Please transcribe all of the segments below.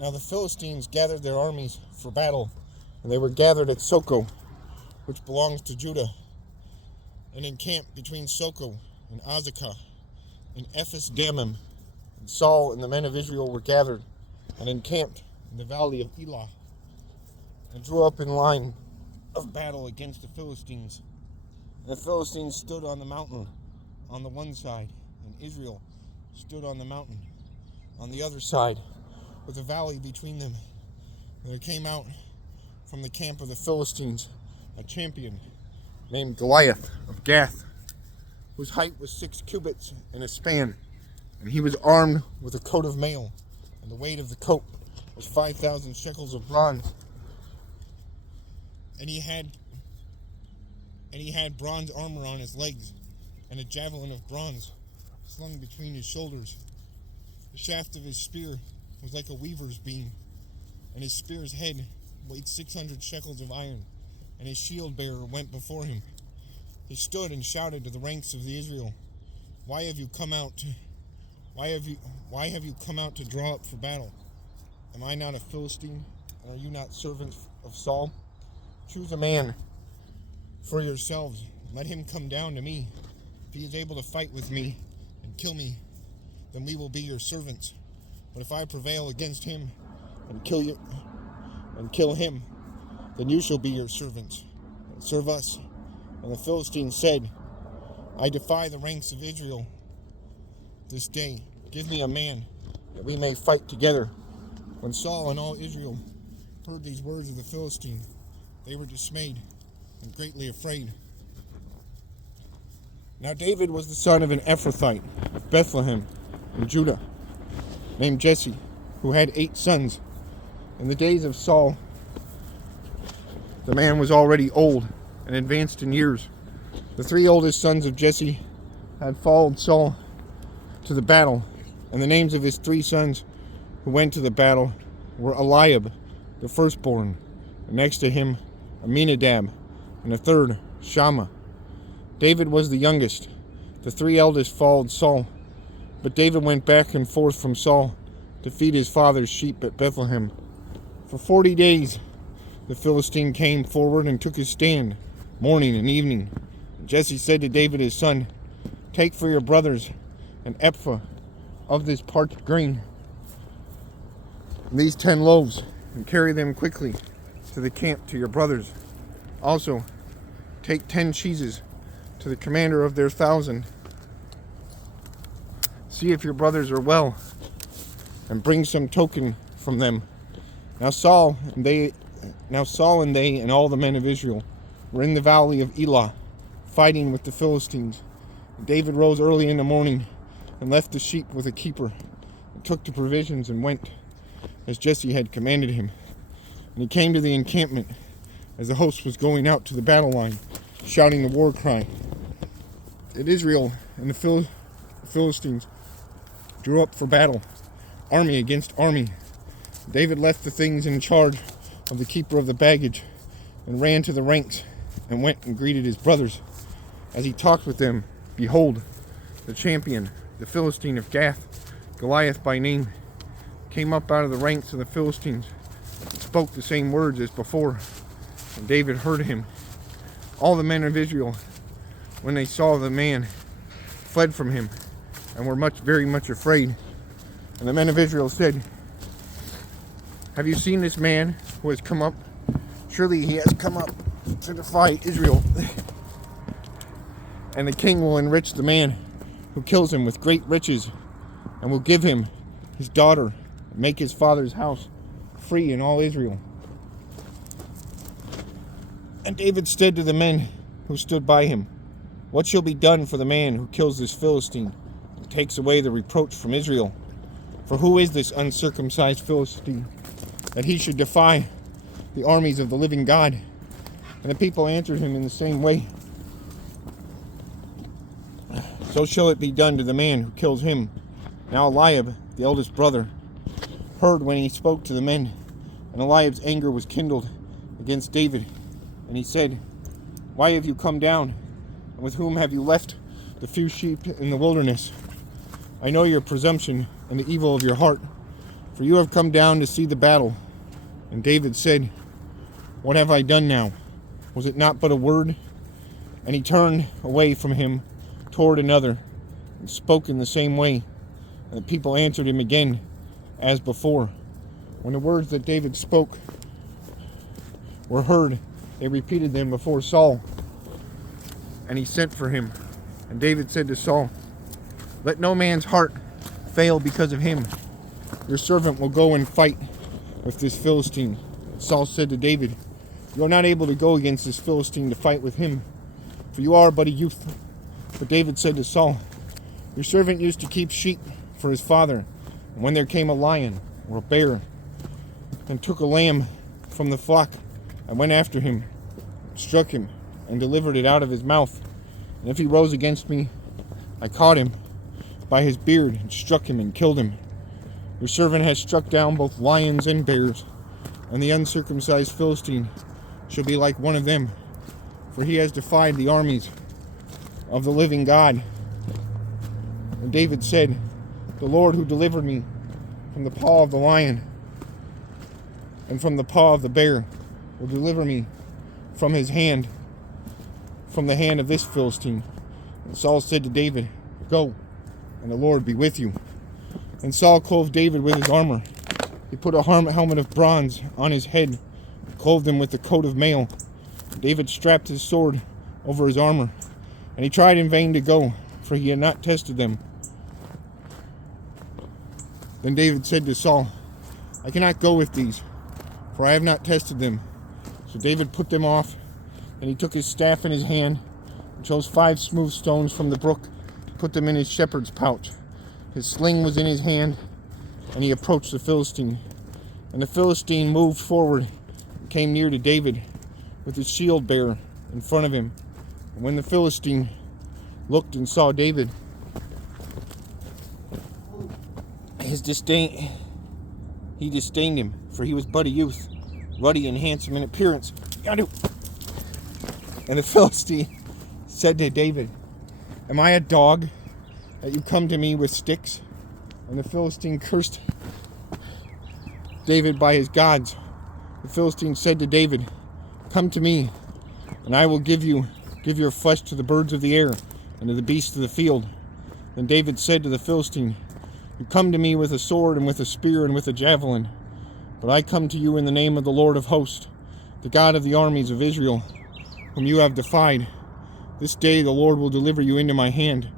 Now the Philistines gathered their armies for battle, and they were gathered at Socoh, which belongs to Judah, and encamped between Socoh and Azekah, in Ephes Dammim. And Saul and the men of Israel were gathered, and encamped in the valley of Elah, and drew up in line of battle against the Philistines. And the Philistines stood on the mountain on the one side, and Israel stood on the mountain on the other side, with a valley between them. And there came out from the camp of the Philistines a champion named Goliath of Gath, whose height was 6 cubits and a span, and he was armed with a coat of mail, and the weight of the coat was 5,000 shekels of bronze. And he had bronze armor on his legs, and a javelin of bronze slung between his shoulders. The shaft of his spear was like a weaver's beam, and his spear's head weighed 600 shekels of iron, and his shield bearer went before him. He stood and shouted to the ranks of the Israel, Why have you come out to draw up for battle? Am I not a Philistine, and are you not servants of Saul? Choose a man for yourselves, and let him come down to me. If he is able to fight with me and kill me, then we will be your servants. But if I prevail against him and kill him, then you shall be your servants and serve us. And the Philistines said, I defy the ranks of Israel this day. Give me a man, that we may fight together. When Saul and all Israel heard these words of the Philistine, they were dismayed and greatly afraid. Now David was the son of an Ephrathite of Bethlehem in Judah, named Jesse, who had 8 sons. In the days of Saul, the man was already old and advanced in years. The 3 oldest sons of Jesse had followed Saul to the battle, and the names of his 3 sons who went to the battle were Eliab, the firstborn, and next to him Aminadab, and the third Shammah. David was the youngest. The 3 eldest followed Saul, but David went back and forth from Saul to feed his father's sheep at Bethlehem. For 40 days the Philistine came forward and took his stand, morning and evening. And Jesse said to David his son, Take for your brothers an ephah of this parched grain, and these 10 loaves, and carry them quickly to the camp to your brothers. Also, take 10 cheeses to the commander of their 1,000. See if your brothers are well, and bring some token from them. Now Saul and they and all the men of Israel were in the valley of Elah, fighting with the Philistines. And David rose early in the morning and left the sheep with a keeper, and took the provisions and went, as Jesse had commanded him. And he came to the encampment as the host was going out to the battle line, shouting the war cry. And Israel and the Philistines drew up for battle, army against army. David left the things in charge of the keeper of the baggage, and ran to the ranks, and went and greeted his brothers. As he talked with them, behold, the champion, the Philistine of Gath, Goliath by name, came up out of the ranks of the Philistines, and spoke the same words as before. And David heard him. All the men of Israel, when they saw the man, fled from him, and were very much afraid. And the men of Israel said, Have you seen this man who has come up? Surely he has come up to defy Israel. And the king will enrich the man who kills him with great riches, and will give him his daughter, and make his father's house free in all Israel. And David said to the men who stood by him, What shall be done for the man who kills this Philistine, and takes away the reproach from Israel? For who is this uncircumcised Philistine, that he should defy the armies of the living God? And the people answered him in the same way, So shall it be done to the man who kills him. Now Eliab, the eldest brother, heard when he spoke to the men, and Eliab's anger was kindled against David. And he said, Why have you come down? And with whom have you left the few sheep in the wilderness? I know your presumption and the evil of your heart, for you have come down to see the battle. And David said, What have I done now? Was it not but a word? And he turned away from him toward another, and spoke in the same way. And the people answered him again, as before. When the words that David spoke were heard, they repeated them before Saul. And he sent for him. And David said to Saul, Let no man's heart fail because of him. Your servant will go and fight with this Philistine. Saul said to David, You are not able to go against this Philistine to fight with him, for you are but a youth. But David said to Saul, Your servant used to keep sheep for his father, and when there came a lion or a bear, and took a lamb from the flock, I went after him, struck him, and delivered it out of his mouth. And if he rose against me, I caught him by his beard, and struck him, and killed him. Your servant has struck down both lions and bears, and the uncircumcised Philistine shall be like one of them, for he has defied the armies of the living God. And David said, The Lord who delivered me from the paw of the lion and from the paw of the bear will deliver me from his hand, from the hand of this Philistine. And Saul said to David, Go, and the Lord be with you. And Saul clothed David with his armor. He put a helmet of bronze on his head, and clothed him with a coat of mail. David strapped his sword over his armor, and he tried in vain to go, for he had not tested them. Then David said to Saul, I cannot go with these, for I have not tested them. So David put them off, and he took his staff in his hand, and chose 5 smooth stones from the brook, to put them in his shepherd's pouch. His sling was in his hand, and he approached the Philistine. And the Philistine moved forward, and came near to David, with his shield bearer in front of him. And when the Philistine looked and saw David, he disdained him, for he was but a youth, ruddy and handsome in appearance. And the Philistine said to David, Am I a dog that you come to me with sticks? And the Philistine cursed David by his gods. The Philistine said to David, Come to me, and I will give your flesh to the birds of the air and to the beasts of the field. Then David said to the Philistine, You come to me with a sword and with a spear and with a javelin, but I come to you in the name of the Lord of hosts, the God of the armies of Israel, whom you have defied. This day the Lord will deliver you into my hand,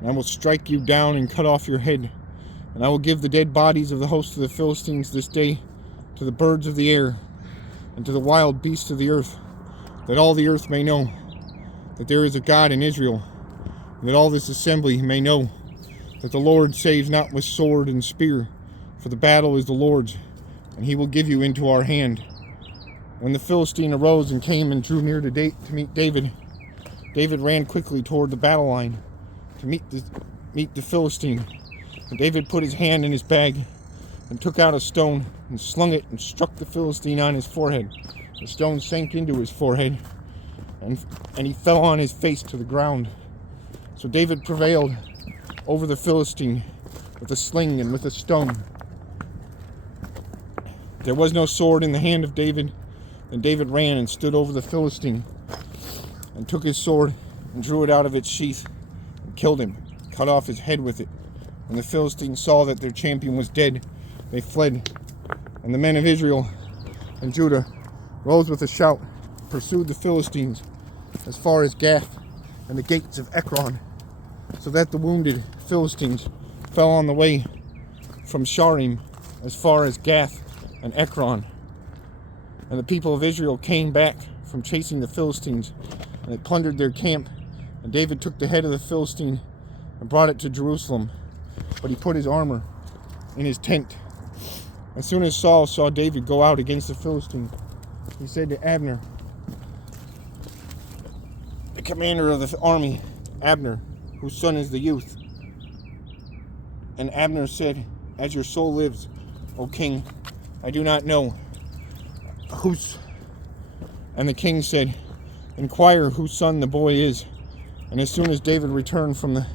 and I will strike you down and cut off your head. And I will give the dead bodies of the host of the Philistines this day to the birds of the air and to the wild beasts of the earth, that all the earth may know that there is a God in Israel, and that all this assembly may know that the Lord saves not with sword and spear, for the battle is the Lord's, and he will give you into our hand. When the Philistine arose and came and drew near to meet David, David ran quickly toward the battle line to meet the Philistine. And David put his hand in his bag and took out a stone and slung it and struck the Philistine on his forehead. The stone sank into his forehead, and he fell on his face to the ground. So David prevailed over the Philistine with a sling and with a stone. There was no sword in the hand of David. Then David ran and stood over the Philistine and took his sword and drew it out of its sheath and killed him, cut off his head with it. When the Philistines saw that their champion was dead, they fled. And the men of Israel and Judah rose with a shout, pursued the Philistines as far as Gath and the gates of Ekron, so that the wounded Philistines fell on the way from Sharim as far as Gath and Ekron. And the people of Israel came back from chasing the Philistines, and they plundered their camp. And David took the head of the Philistine and brought it to Jerusalem, but he put his armor in his tent. As soon as Saul saw David go out against the Philistine, he said to Abner, the commander of the army, Abner, whose son is the youth. And Abner said, As your soul lives, O king, I do not know whose. And the king said, Inquire whose son the boy is. And as soon as David returned from the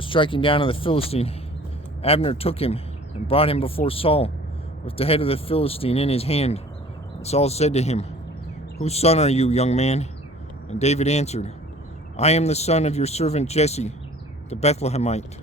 striking down of the Philistine, Abner took him and brought him before Saul, with the head of the Philistine in his hand. And Saul said to him, Whose son are you, young man? And David answered, I am the son of your servant Jesse, the Bethlehemite.